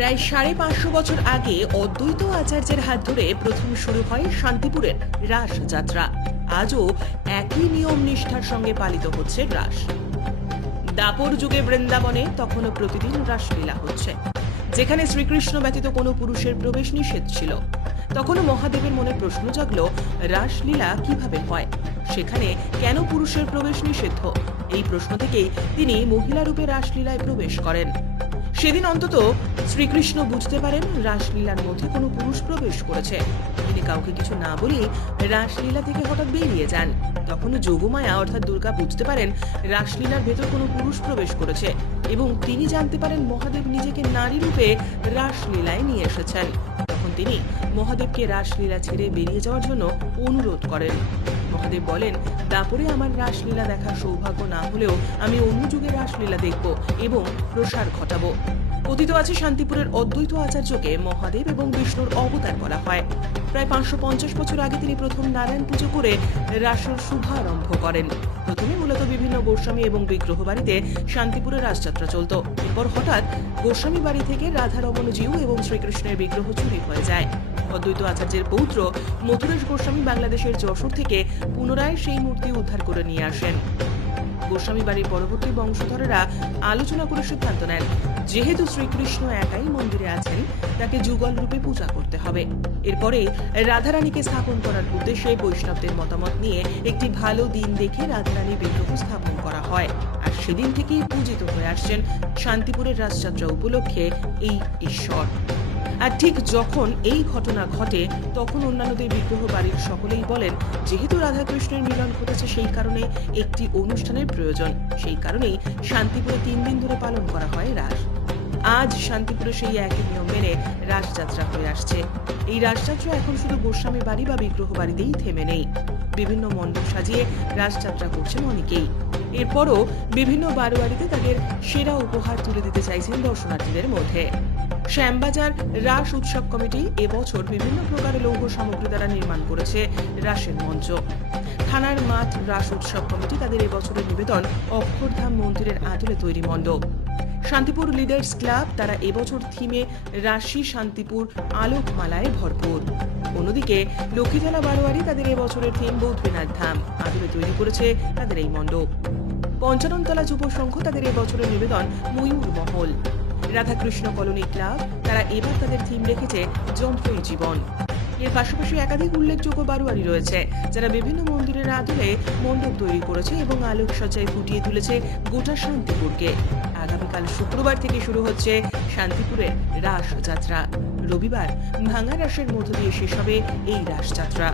প্রায় ৫৫০ বছর আগে অদ্বৈত আচার্যের হাত ধরে প্রথম শুরু হয় শান্তিপুরের রাস যাত্রা। আজও একই নিয়ম নিষ্ঠার সঙ্গে পালিত হচ্ছে রাস। দাপর যুগে বৃন্দাবনে তখনও প্রতিদিন রাসলীলা হচ্ছে, যেখানে শ্রীকৃষ্ণ ব্যতীত কোনো পুরুষের প্রবেশ নিষেধ ছিল। তখনও মহাদেবের মনে প্রশ্ন জাগল, রাসলীলা কিভাবে হয়, সেখানে কেন পুরুষের প্রবেশ নিষিদ্ধ? এই প্রশ্ন থেকেই তিনি মহিলা রূপে রাসলীলায় প্রবেশ করেন। সেদিন অন্তত শ্রীকৃষ্ণ বুঝতে পারেন রাসলীলার মধ্যে কোনো পুরুষ প্রবেশ করেছে। তিনি কাউকে কিছু না বলেই রাসলীলা থেকে হঠাৎ বেরিয়ে যান। তখনও যোগমায়া অর্থাৎ দুর্গা বুঝতে পারেন রাসলীলার ভেতর কোনো পুরুষ প্রবেশ করেছে, এবং তিনি জানতে পারেন মহাদেব নিজেকে নারী রূপে রাসলীলায় নিয়ে এসেছেন। তখন তিনি মহাদেবকে রাসলীলা ছেড়ে বেরিয়ে যাওয়ার জন্য অনুরোধ করেন। মহাদেব বলেন, দাপরে আমার রাসলীলা দেখার সৌভাগ্য না হলেও আমি অন্য যুগে রাসলীলা দেখব এবং প্রসার ঘটাবো। কথিত আছে শান্তিপুরের অদ্বৈত আচার্যকে মহাদেব এবং বিষ্ণুর অবতার বলা হয়। প্রায় ৫৫০ বছর আগে তিনি প্রথম নারায়ণ পুজো করে রাসের শুভারম্ভ করেন। প্রথমে মূলত বিভিন্ন গোস্বামী এবং বিগ্রহ বাড়িতে শান্তিপুরের রাসযাত্রা চলত। এরপর হঠাৎ গোস্বামী বাড়ি থেকে রাধারমণজিউ এবং শ্রীকৃষ্ণের বিগ্রহ চুরি হয়ে যায়। অদ্বৈত আচার্যের পৌত্র মথুরেশ গোস্বামী বাংলাদেশের যশোর থেকে পুনরায় সেই মূর্তি উদ্ধার করে নিয়ে আসেন। গোস্বামী বাড়ির পরবর্তী বংশধরেরা আলোচনা করে সিদ্ধান্ত নেন, যেহেতু শ্রীকৃষ্ণ একাই মন্দিরে আছেন, তাকে যুগল রূপে পূজা করতে হবে। এরপরে রাধারানীকে স্থাপন করার উদ্দেশ্যে বৈষ্ণবদের মতামত নিয়ে একটি ভালো দিন দেখে রাধারানী বিগ্রহ স্থাপন করা হয়। আর সেদিন থেকেই পূজিত হয়ে আসছেন শান্তিপুরের রাসযাত্রা উপলক্ষে এই ঈশ্বর। আর ঠিক যখন এই ঘটনা ঘটে, তখন অন্যান্যদের বিগ্রহ বাড়ির সকলেই বলেন, যেহেতু রাধাকৃষ্ণের মিলন ঘটেছে, সেই কারণে একটি অনুষ্ঠানের প্রয়োজন। সেই কারণেই শান্তিপুরে ৩ দিন ধরে পালন করা হয় রাস। আজ শান্তিপুরে সেই একই নিয়ম মেনে রাসযাত্রা হয়ে আসছে। এই রাসযাত্রা এখন শুধু গোস্বামী বাড়ি বা বিগ্রহ বাড়িতেই থেমে নেই। বিভিন্ন মণ্ডপ সাজিয়ে রাসযাত্রা করছেন অনেকেই। এরপরও বিভিন্ন বারোয়ারিতে তাদের সেরা উপহার তুলে দিতে চাইছেন দর্শনার্থীদের মধ্যে। শ্যামবাজার রাস উৎসব কমিটি এবছর বিভিন্ন প্রকার লৌহ সামগ্রী দ্বারা নির্মাণ করেছে রাসের মঞ্চ। থানার মাঠ রাস উৎসব কমিটি তাদের এবছরের নিবেদন অক্ষরধাম মন্দিরের আদলে তৈরি মণ্ডপ। শান্তিপুর লিডার্স ক্লাব তারা এবছর থিমে রাশি শান্তিপুর আলোকমালায় ভরপুর। অন্যদিকে লক্ষ্মীতলা বারোয়ারি তাদের এবছরের থিম বৌদ্ধনাথ ধাম আদলে তৈরি করেছে তাদের এই মণ্ডপ। পঞ্চাননতলা যুব সংঘ তাদের এবছরের নিবেদন ময়ূর মহল। রাধাকৃষ্ণ কলোনি ক্লাব তারা এবার তাদের থিম রেখেছে যন্ত্রই জীবন। এর পাশাপাশি একাধিক উল্লেখযোগ্য বারোয়ারি রয়েছে, যারা বিভিন্ন মন্দিরের আদলে মণ্ডপ তৈরি করেছে এবং আলোকসজ্জায় ফুটিয়ে তুলেছে গোটা শান্তিপুরকে। আগামীকাল শুক্রবার থেকে শুরু হচ্ছে শান্তিপুরের রাস যাত্রা। রবিবার ভাঙা রাসের মধ্য দিয়ে শেষ হবে এই রাস যাত্রা।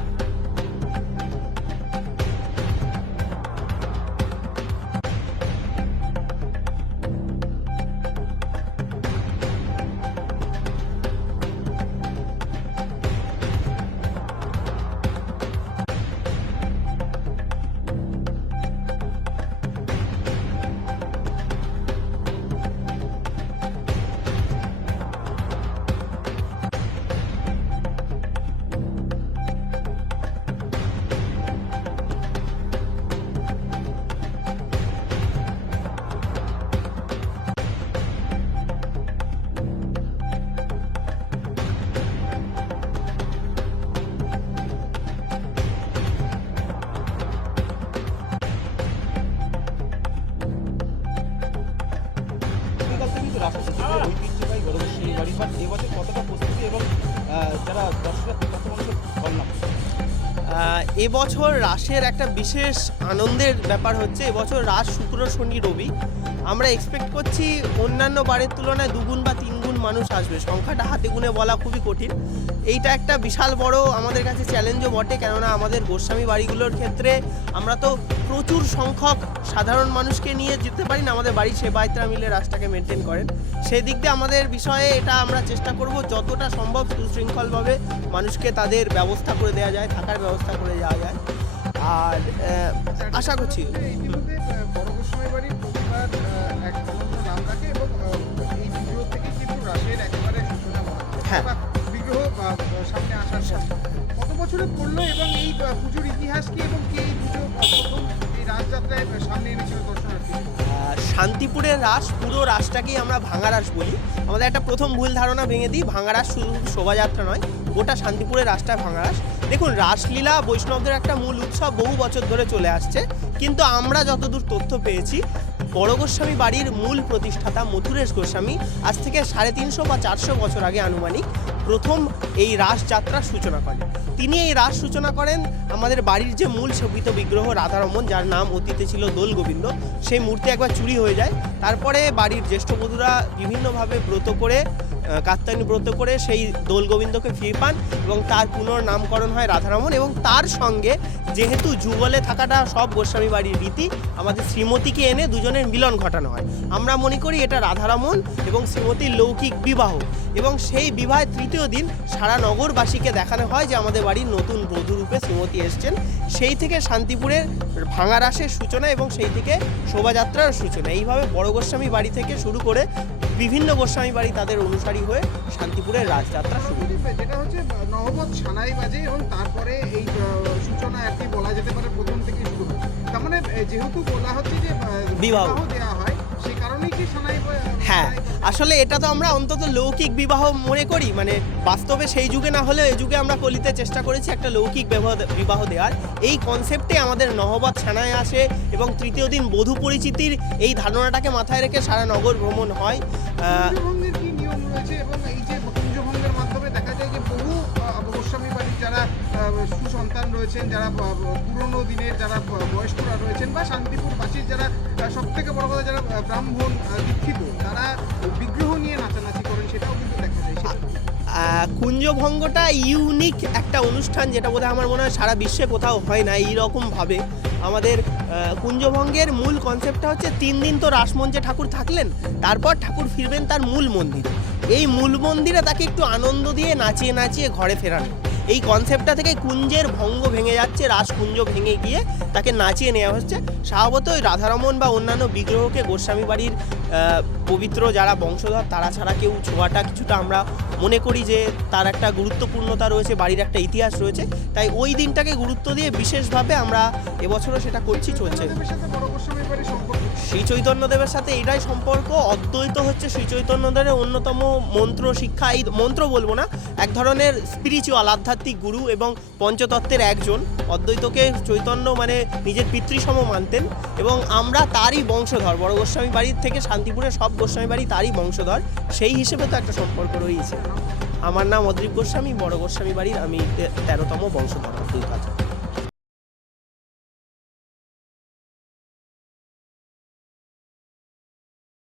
ঐতিহ্যবাহী গৌরবশ্রী বাড়ি বা এবছর কতটা প্রস্তুতি এবং যারা দর্শনার্থী কত মানুষের বললাম। এবছর রাসের একটা বিশেষ আনন্দের ব্যাপার হচ্ছে, এবছর রাস শুক্র শনি রবি। আমরা এক্সপেক্ট করছি অন্যান্য বারের তুলনায় 2 গুণ বা 3 গুণ মানুষ আসবে। সংখ্যাটা হাতে গুণে বলা খুবই কঠিন। এইটা একটা বিশাল বড় আমাদের কাছে চ্যালেঞ্জও বটে, কেননা আমাদের গোস্বামী বাড়িগুলোর ক্ষেত্রে আমরা তো প্রচুর সংখ্যক সাধারণ মানুষকে নিয়ে যেতে পারি না, আমাদের বাড়ির সেবায়িতরা মিলে রাসটাকে মেনটেন করেন। সেই দিক দিয়ে আমাদের বিষয়ে এটা আমরা চেষ্টা করব যতটা সম্ভব সুশৃঙ্খলভাবে মানুষকে তাদের ব্যবস্থা করে দেওয়া যায়, থাকার ব্যবস্থা করে দেওয়া যায়। আর আশা করছি বড় গোস্বামী বাড়ির প্রতিবার এক অনন্য নাম রাখে এবং এই বিগ্রহ থেকে কিন্তু রাসের একেবারে সূচনা করা হয়। হ্যাঁ, বিগ্রহ সামনে আসার কত বছরে পড়লো এবং এই পুজোর ইতিহাস কি এবং কি এই পুজো প্রথম এই রাসযাত্রায় সামনে এনেছিল দর্শনার্থী? শান্তিপুরের রাস পুরো রাসটাকেই আমরা ভাঙা রাস বলি। আমাদের একটা প্রথম ভুল ধারণা ভেঙে দিই, ভাঙা রাস শুধু শোভাযাত্রা নয়, গোটা শান্তিপুরের রাসটা ভাঙা রাস। দেখুন, রাসলীলা বৈষ্ণবদের একটা মূল উৎসব, বহু বছর ধরে চলে আসছে, কিন্তু আমরা যতদূর তথ্য পেয়েছি বড় গোস্বামী বাড়ির মূল প্রতিষ্ঠাতা মথুরেশ গোস্বামী আজ থেকে 350 বা 400 বছর আগে আনুমানিক প্রথম এই রাস যাত্রার সূচনা করেন। তিনি এই রাস সূচনা করেন আমাদের বাড়ির যে মূল শোভিত বিগ্রহ রাধারমণ, যার নাম অতীতে ছিল দোল গোবিন্দ, সেই মূর্তি একবার চুরি হয়ে যায়। তারপরে বাড়ির জ্যেষ্ঠ বধূরা বিভিন্নভাবে ব্রত করে, কাত্যায়নী ব্রত করে সেই দোল গোবিন্দকে ফিরে পান এবং তার পুনর্নামকরণ হয় রাধারমণ। এবং তার সঙ্গে যেহেতু যুগলে থাকাটা সব গোস্বামী বাড়ির রীতি, আমাদের শ্রীমতীকে এনে দুজনের মিলন ঘটানো হয়। আমরা মনে করি এটা রাধারমণ এবং শ্রীমতীর লৌকিক বিবাহ, এবং সেই বিবাহের তৃতীয় দিন সারা নগরবাসীকে দেখানো হয় যে আমাদের বাড়ির নতুন বধূরূপে শ্রীমতী এসছেন। সেই থেকে শান্তিপুরের ভাঙা রাসের সূচনা এবং সেই থেকে শোভাযাত্রার সূচনা। এইভাবে বড় গোস্বামী বাড়ি থেকে শুরু করে বিভিন্ন গোস্বামী বাড়ি তাদের অনুসারী হয়ে শান্তিপুরের রাসযাত্রা শুরু। যেটা হচ্ছে নহবত সানাই বাজে এবং তারপরে এই সূচনা আর কি বলা যেতে পারে প্রথম থেকে শুরু হয়। তার মানে যেহেতু বলা হচ্ছে যে বিবাহ দেওয়া হয়, সেই কারণেই কি সানাই হ্যাঁ, আসলে এটা তো আমরা অন্তত লৌকিক বিবাহ মনে করি, মানে বাস্তবে সেই যুগে না হলেও এই যুগে আমরা কলিতে চেষ্টা করেছি একটা লৌকিক বিবাহ দেওয়ার। এই কনসেপ্টে আমাদের নহবত ছানায় আসে এবং তৃতীয় দিন বধূ পরিচিতির এই ধারণাটাকে মাথায় রেখে সারা নগর ভ্রমণ হয়। কুঞ্জভঙ্গের কি নিয়ম রয়েছে এবং এই যে কুঞ্জভঙ্গের মাধ্যমে দেখা যায় যে বহু গোস্বামী বাড়ির যারা সুসন্তান রয়েছেন, যারা পুরনো দিনের যারা বয়স্করা রয়েছেন, বা শান্তিপুরবাসীর যারা সব থেকে বড় কথা যারা ব্রাহ্মণ দীক্ষিত, তারা বিগ্রহ নিয়ে নাচানাচি করেন, সেটাও কিন্তু দেখা যায়। কুঞ্জভঙ্গটা ইউনিক একটা অনুষ্ঠান, যেটা বোধহয় আমার মনে হয় সারা বিশ্বে কোথাও হয় না এইরকমভাবে। আমাদের কুঞ্জভঙ্গের মূল কনসেপ্টটা হচ্ছে 3 দিন তো রাসমঞ্চে ঠাকুর থাকলেন, তারপর ঠাকুর ফিরবেন তার মূল মন্দিরে। এই মূল মন্দিরে তাকে একটু আনন্দ দিয়ে নাচিয়ে নাচিয়ে ঘরে ফেরানো, এই কনসেপ্টটা থেকে কুঞ্জের ভঙ্গ ভেঙে যাচ্ছে, রাসকুঞ্জ ভেঙে গিয়ে তাকে নাচিয়ে নেওয়া হচ্ছে। স্বভাবত ওই রাধারমণ বা অন্যান্য বিগ্রহকে গোস্বামী বাড়ির পবিত্র যারা বংশধর তারা ছাড়া কেউ ছোঁয়াটা কিছুটা আমরা মনে করি যে তার একটা গুরুত্বপূর্ণতা রয়েছে, বাড়ির একটা ইতিহাস রয়েছে, তাই ওই দিনটাকে গুরুত্ব দিয়ে বিশেষভাবে আমরা এবছরও সেটা করছি, চলছে। শ্রী চৈতন্যদেবের সাথে এটাই সম্পর্ক। অদ্বৈত হচ্ছে শ্রী চৈতন্যদেবের অন্যতম মন্ত্র শিক্ষা, এই মন্ত্র বলবো না, এক ধরনের স্পিরিচুয়াল আধ্যাত্মিক গুরু এবং পঞ্চতত্ত্বের একজন। অদ্বৈতকে চৈতন্য মানে নিজের পিতৃসম মানতেন এবং আমরা তারই বংশধর। বড় গোস্বামী বাড়ির থেকে শান্তিপুরের সব গোস্বামী বাড়ি তারই বংশধর, সেই হিসেবে তো একটা সম্পর্ক রয়েছে। আমার নাম অদ্রিক গোস্বামী, বড় গোস্বামী বাড়ির আমি 13তম বংশধর।